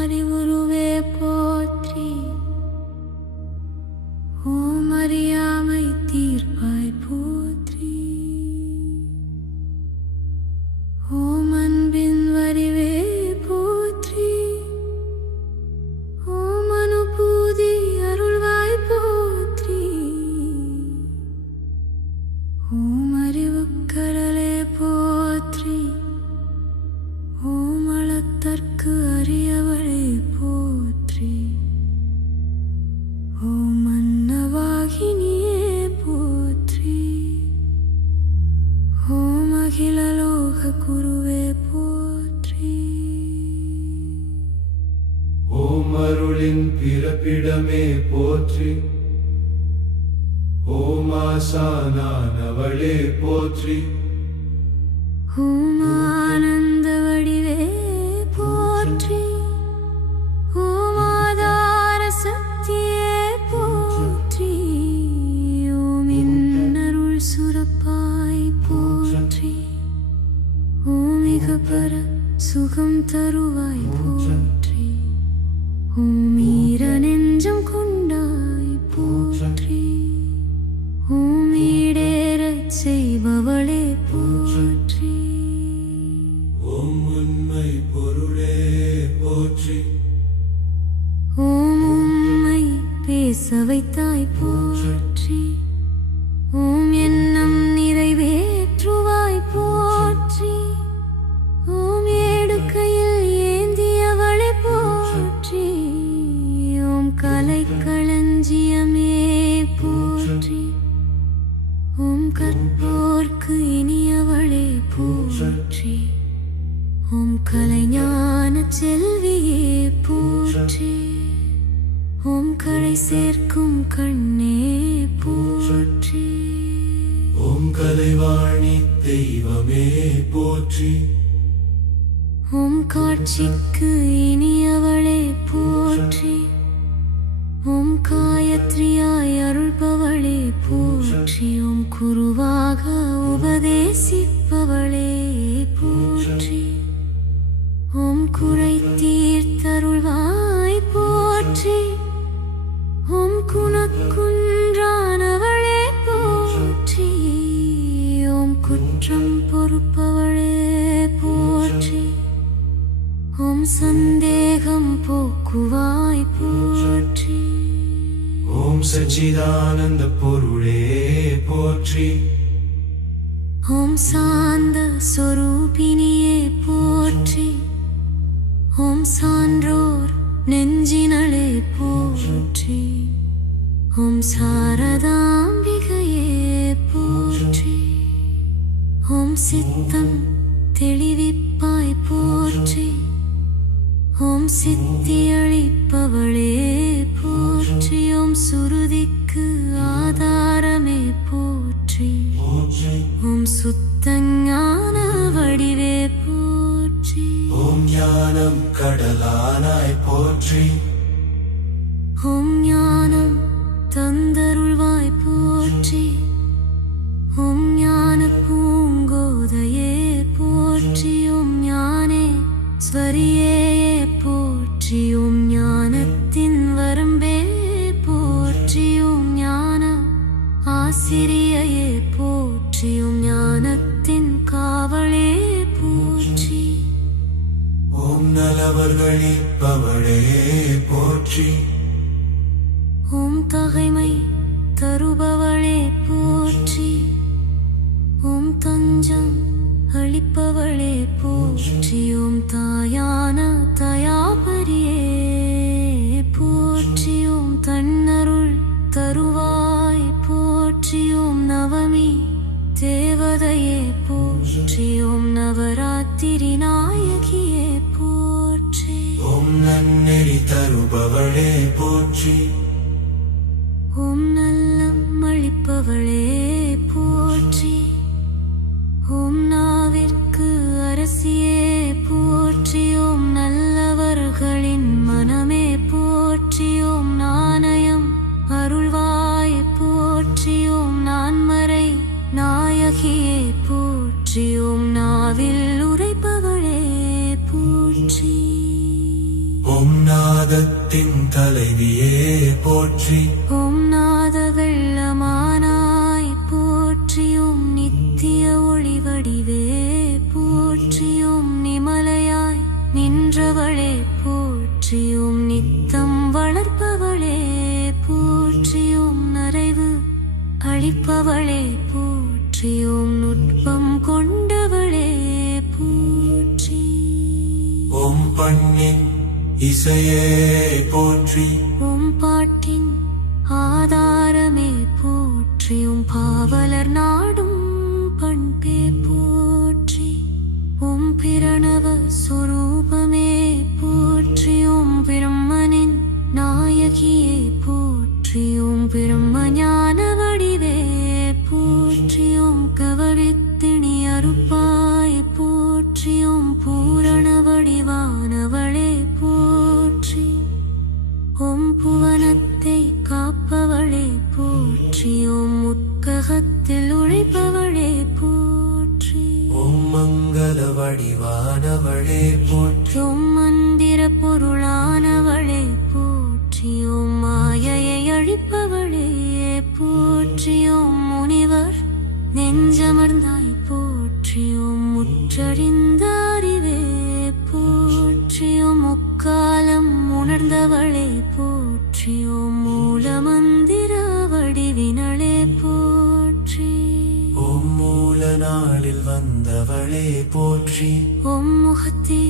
அறிவுருவே போற்றி. ஓம் அறியாமை தீர்ப்பாய் போற்றி. ஓம் அன்பின் வடிவே போற்றி. ஓம் அனுபூதி அருள்வாய் போற்றி. ஓம் அறிவுக்கடலே போற்றி. ஓம் அளத்தற்கு அரியவளே போற்றி. ஓம் அன்னவாகினியே போற்றி. ஓம் அகிலலோக குருவே போற்றி. ஓம் அருளின் பிறப்பிடமே போற்றி. ஓம் ஆசானானவளே போற்றி. ஓம் ஆனந்த வடிவே போற்றி. ஓம் ஆதார சக்தியே போற்றி. ஓம் இன்னருள் சுரப்பாய் போற்றி. ஓம் மிகப்பர சுகம் தருவாய் போற்றி. ஓம் ஈர நெஞ்சம் கொண்டாய் போற்றி. ஓம் ஈடேறச் செய்பவளே போற்றி. ஓம் உண்மை பொருளே போற்றி. ஓம் உம்மை பேச வைத்தாய் போற்றி. ஓம் எண்ணம் நிறைவேற்றுவாய் போற்றி. ஓம் ஏடுக்கையில் ஏந்தியவளே போற்றி. ஓம் கலை களஞ்சியமே போற்றி. ஓம் கற்போர்க்கு இனியவளே போற்றி. ஓம் கலைஞான செல்வியே போற்றி. ஓம் கலை சேர்க்கும் கண்ணே போற்றி. ஓம் கலைவாணி தெய்வமே போற்றி. ஓம் காட்சிக்கு இனியவளே போற்றி. ஓம் காயத்ரியாய் அருள்பவளே போற்றி. ஓம் குருவாக உபதேசிப்பவளே போற்றி. ஓம் குறை தீர்த்தருள்வாய் போற்றி. ஓம் குணக்குன்றானவளே போற்றி. ஓம் குற்றம் பொறுப்பவளே போற்றி. ஓம் சந்தேகம் போக்குவாய் போற்றி. ஓம் சச்சிதானந்த பொருளே போற்றி. ஓம் சாந்த சொரூபினியே போற்றி. ஓம் சான்றோர் நெஞ்சினளே போற்றி. ஓம் சாரதாம்பிகையே போற்றி. ஓம் சித்தம் தெளிவிப்பாய் போற்றி. ஓம் சித்தியளிப்பவளே போற்றி. ஓம் சுருதிக்கு ஆதாரமே போற்றி. ஓம் சுத்தஞான வடிவே போற்றி. ஓம் ஞானம் கடலானாய் போற்றி. ஓம் ஞானம் தந்தருள்வாய் போற்றி. ஓம் ஞான பூங்கோதையே போற்றி. ஓம் ஞானே ஸ்வரியே போற்றி. ஓம் ஞானத்தின் வரம்பே போற்றி. ஓம் ஞான ஆசிரியையே போற்றி. ஓம் ஞானத்தின் காவலே போற்றி. ஓம் நலவர்களிப்பவளே போற்றி. ஓம் தகைமை தருபவளே போற்றி. ஓம் தஞ்சம் அளிப்பவளே போற்றி. ஓம் தாயான தயாபரியே போற்றி. ஓம் தன்னருள் தருவாய் போற்றி. ஓம் நவமி தேவதையே போற்றி. ஓம் நவராத்திரி நாயகியே போற்றி. ஓம் நன்னெறி தருபவளே போற்றி. ஓம் நல்லம் அளிப்பவளே போற்றி. ஓம் நாவிற்கு அரசியே போற்றி. ஓம் நல்லவர்களின் மனமே போற்றி. ஓம் நாணயம் அருள்வாய் போற்றி. ஓம் நான்மறை நாயகியே போற்றி. ஓம் நாவில் நாதத்தின் தலைவியே போற்றி. ஓம் நாத வெள்ளமானாய் போற்றி. ஓம் நித்திய ஒளிவடிவே போற்றி. ஓம் நிமலையாய் நின்றவளே போற்றி. ஓம் நித்தம் வளர்ப்பவளே போற்றி. ஓம் நிறைவு அளிப்பவளே போற்றி. ஓம் நுட்பம் கொண்டவளே போற்றி. ஓம் பண்ணின் இசையே போற்றி. ஓம் பாட்டின் ஆதாரமே போற்றி. ஓம் பாவலர் நாடும் பண்பே போற்றி. ஓம் பிரணவ சொரூபமே போற்றி. ஓம் பிரம்மனின் நாயகியே போற்றி. ஓம் பிரம்ம ஞான வடிவே போற்றி. ஓம் கவரித்திணி அருப்பாய் போற்றி. ஓம் பூரண வடிவானவளே போற்றி. ஓம் புவனத்தை காப்பவளே போற்றி. ஓம் உட்ககத்தில் உழைப்பவளே போற்றி. ஓம் மங்கள வடிவானவளே போற்றி. ஓம் மந்திர பொருளானவளே போற்றி. ஓம் மாயையை அழிப்பவளே போற்றி. ஓம் முனிவர் நெஞ்சமர்ந்தாய் போற்றி. ஓம் முற்றறிந்த அறிவே போற்றி. ஓம் முக்காலம் உணர்ந்தவளே போற்றி. ஓம் மூல மந்திர வடிவினளே போற்றி. ஓம் மூல நாளில் வந்தவளே போற்றி. ஓம் முகத்தை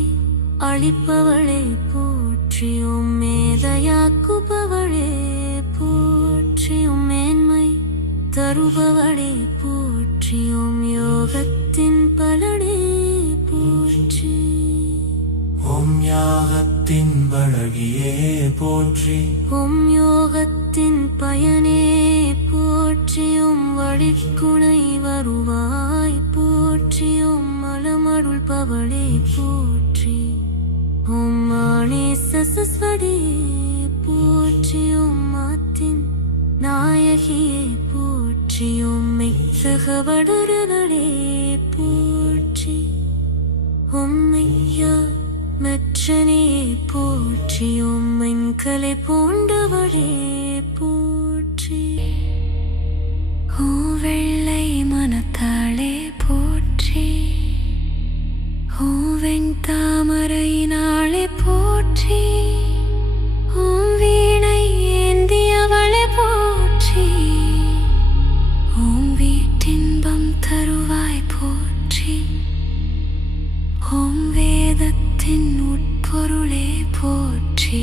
அளிப்பவளே போற்றி. ஓம் மேதையாக்குபவளே போற்றி. ஓம் மேன்மை தருபவளே போற்றி. ஓம் யோகத்தின் பலனே போற்றி. ஓம் யாகத்தின் வழகியே போற்றி. ஓம் யோகத்தின் பயனே போற்றி. ஓம் வழிக்குணை வருவாய் போற்றி. ஓம் மலமருள் பவளே போற்றி. ஓம் மாணே சசஸ்வதியே போற்றி. ஓம் மாத்தின் நாயகியே போற்றி. ஓம் மெய்சக வடரகளே போற்றி. ஓம் மெய்யா மெச்சனே போற்றி. ஓம் மென்கலை போண்டவளே போற்றி. ஓ வெள்ளை மனத்தாளே போற்றி. ஓ வெண்தாமரையினாளே போற்றி. ஓம் வீணை ஏந்தியவளே போற்றி. ஓம் வீட்டின்பம் தருவாய் போற்றி. ஓம் வேதத்தின் உட்பொருளே போற்றி.